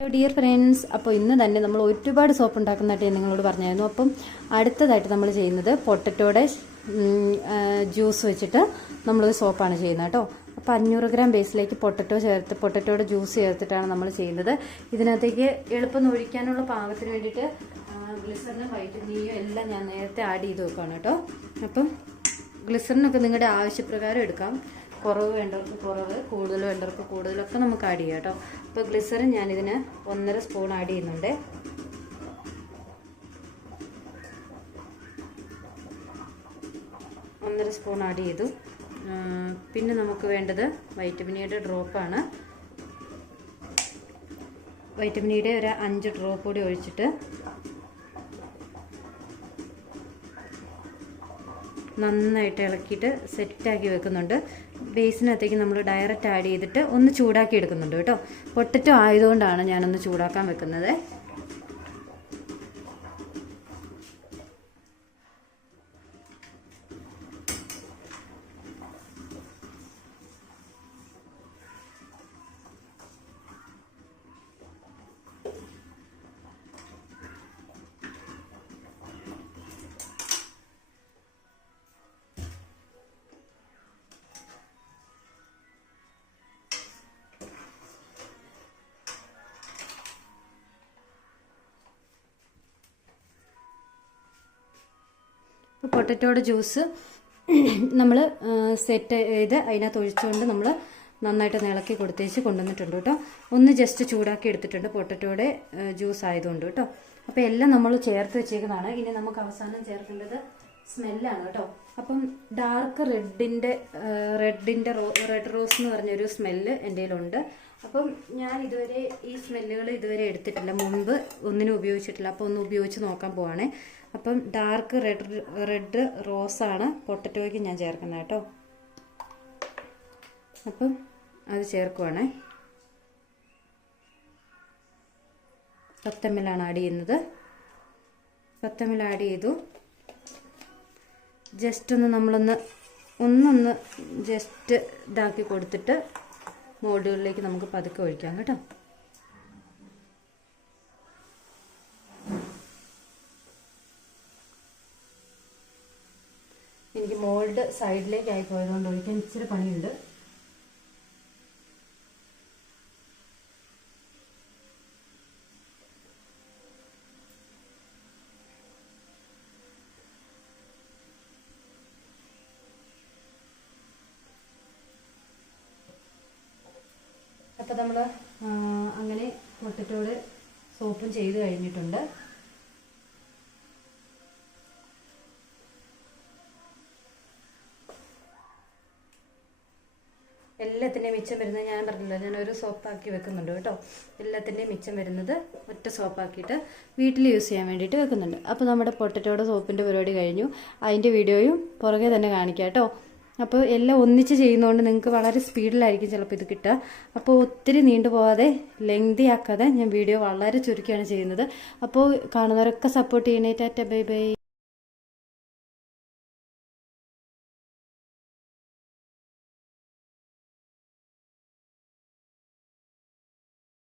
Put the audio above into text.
Hello dear friends അപ്പോൾ ഇന്ന് തന്നെ നമ്മൾ ഒരുപാട് സോപ്പ് ഉണ്ടാക്കുന്നതായിട്ട് ഞാൻ നിങ്ങളോട് പറഞ്ഞായിരുന്നു. അപ്പം അടുത്തതായിട്ട് നമ്മൾ ചെയ്യുന്നത് പൊട്ടറ്റോടെ ജ്യൂസ് വെച്ചിട്ട് നമ്മളൊരു സോപ്പാണ് ചെയ്യുന്നത് കേട്ടോ. അപ്പോൾ അഞ്ഞൂറ് ഗ്രാം ബേസിലേക്ക് പൊട്ടറ്റോ ചേർത്ത് പൊട്ടറ്റോയുടെ ജ്യൂസ് ചേർത്തിട്ടാണ് നമ്മൾ ചെയ്യുന്നത്. ഇതിനകത്തേക്ക് എളുപ്പം ഒഴിക്കാനുള്ള പാകത്തിന് വേണ്ടിയിട്ട് ഗ്ലിസറിനും വൈറ്റമിനിയും എല്ലാം ഞാൻ നേരത്തെ ആഡ് ചെയ്ത് വെക്കുകയാണ് കേട്ടോ. അപ്പം ഗ്ലിസറിനൊക്കെ നിങ്ങളുടെ ആവശ്യപ്രകാരം എടുക്കാം. കുറവ് വേണ്ടവർക്ക് കുറവ് കൂടുതൽ വേണ്ടവർക്ക് കൂടുതലൊക്കെ നമുക്ക് ആഡ് ചെയ്യാം കേട്ടോ അപ്പോൾ ഗ്ലിസറിൻ ഞാനിതിന് ഒന്നര സ്പൂൺ ആഡ് ചെയ്യുന്നുണ്ട്. ഒന്നര സ്പൂൺ ആഡ് ചെയ്തു. പിന്നെ നമുക്ക് വേണ്ടത് വൈറ്റമിനിയുടെ ഡ്രോപ്പാണ് വൈറ്റമിനിയുടെ ഒരു അഞ്ച് ഡ്രോപ്പ് കൂടി ഒഴിച്ചിട്ട് നന്നായിട്ട് ഇളക്കിയിട്ട് സെറ്റാക്കി വെക്കുന്നുണ്ട്. ബേസിനകത്തേക്ക് നമ്മൾ ഡയറക്റ്റ് ആഡ് ചെയ്തിട്ട് ഒന്ന് ചൂടാക്കി എടുക്കുന്നുണ്ട് കേട്ടോ. പൊട്ടറ്റോ ആയതുകൊണ്ടാണ് ഞാനൊന്ന് ചൂടാക്കാൻ വെക്കുന്നത്. പൊട്ടറ്റോയുടെ ജ്യൂസ് നമ്മൾ സെറ്റ് ചെയ്ത് അതിനകത്ത് ഒഴിച്ചുകൊണ്ട് നമ്മൾ നന്നായിട്ട് ഇളക്കി കൊടുത്തേച്ച് കൊണ്ടുവന്നിട്ടുണ്ട് കേട്ടോ. ഒന്ന് ജസ്റ്റ് ചൂടാക്കി എടുത്തിട്ടുണ്ട് പൊട്ടറ്റോയുടെ ജ്യൂസ് ആയതുകൊണ്ട് കേട്ടോ. അപ്പോൾ എല്ലാം നമ്മൾ ചേർത്ത് വെച്ചേക്കുന്നതാണ്. ഇനി നമുക്ക് അവസാനം ചേർക്കേണ്ടത് സ്മെല്ലാണ് കേട്ടോ. അപ്പം ഡാർക്ക് റെഡിന്റെ റെഡിന്റെ റോ റെഡ് റോസ് എന്ന് പറഞ്ഞൊരു സ്മെല്ല് എന്റെ കയ്യിലുണ്ട് അപ്പം ഞാൻ ഇതുവരെ ഈ സ്മെല്ലുകൾ ഇതുവരെ എടുത്തിട്ടില്ല. മുമ്പ് ഒന്നിനും ഉപയോഗിച്ചിട്ടില്ല. അപ്പോൾ ഒന്ന് ഉപയോഗിച്ച് നോക്കാൻ പോവാണേ. അപ്പം ഡാർക്ക് റെഡ് റെഡ് റോസാണ് പൊട്ടറ്റോയ്ക്ക് ഞാൻ ചേർക്കുന്നത് കേട്ടോ. അപ്പം അത് ചേർക്കുവാണേ. പത്തമ്മിലാണ് ആഡ് ചെയ്യുന്നത്. പത്തമ്മിൽ ആഡ് ചെയ്തു. ജസ്റ്റ് ഒന്ന് നമ്മളൊന്ന് ഒന്നൊന്ന് ജസ്റ്റ് ഇതാക്കി കൊടുത്തിട്ട് മോൾഡുകളിലേക്ക് നമുക്ക് പതുക്കെ ഒഴിക്കാം കേട്ടോ. എനിക്ക് മോൾഡ് സൈഡിലേക്കായി പോയതുകൊണ്ട് ഒഴിക്കാൻ ഇച്ചിരി പണിയുണ്ട്. അപ്പോൾ നമ്മൾ അങ്ങനെ മുട്ടറ്റോട് സോപ്പും ചെയ്ത് കഴിഞ്ഞിട്ടുണ്ട്. എല്ലാത്തിന്റെയും മിച്ചം വരുന്നത് ഞാൻ പറഞ്ഞില്ല ഞാൻ ഒരു സോപ്പാക്കി വെക്കുന്നുണ്ട് കേട്ടോ. എല്ലാത്തിന്റെയും മിച്ചം വരുന്നത് ഒറ്റ സോപ്പാക്കിയിട്ട് വീട്ടിൽ യൂസ് ചെയ്യാൻ വേണ്ടിയിട്ട് വെക്കുന്നുണ്ട്. അപ്പോൾ നമ്മുടെ പൊട്ടറ്റോയുടെ സോപ്പിന്റെ പരിപാടി കഴിഞ്ഞു. അതിന്റെ വീഡിയോയും പുറകെ തന്നെ കാണിക്കാം കേട്ടോ. അപ്പോൾ എല്ലാം ഒന്നിച്ച് ചെയ്യുന്നതുകൊണ്ട് നിങ്ങൾക്ക് വളരെ സ്പീഡിലായിരിക്കും ചിലപ്പോൾ ഇത് കിട്ടുക. അപ്പോൾ ഒത്തിരി നീണ്ടു പോകാതെ ലെങ്തി ആക്കാതെ ഞാൻ വീഡിയോ വളരെ ചുരുക്കിയാണ് ചെയ്യുന്നത്. അപ്പോൾ കാണുന്നവരൊക്കെ സപ്പോർട്ട് ചെയ്യണേ. Bye bye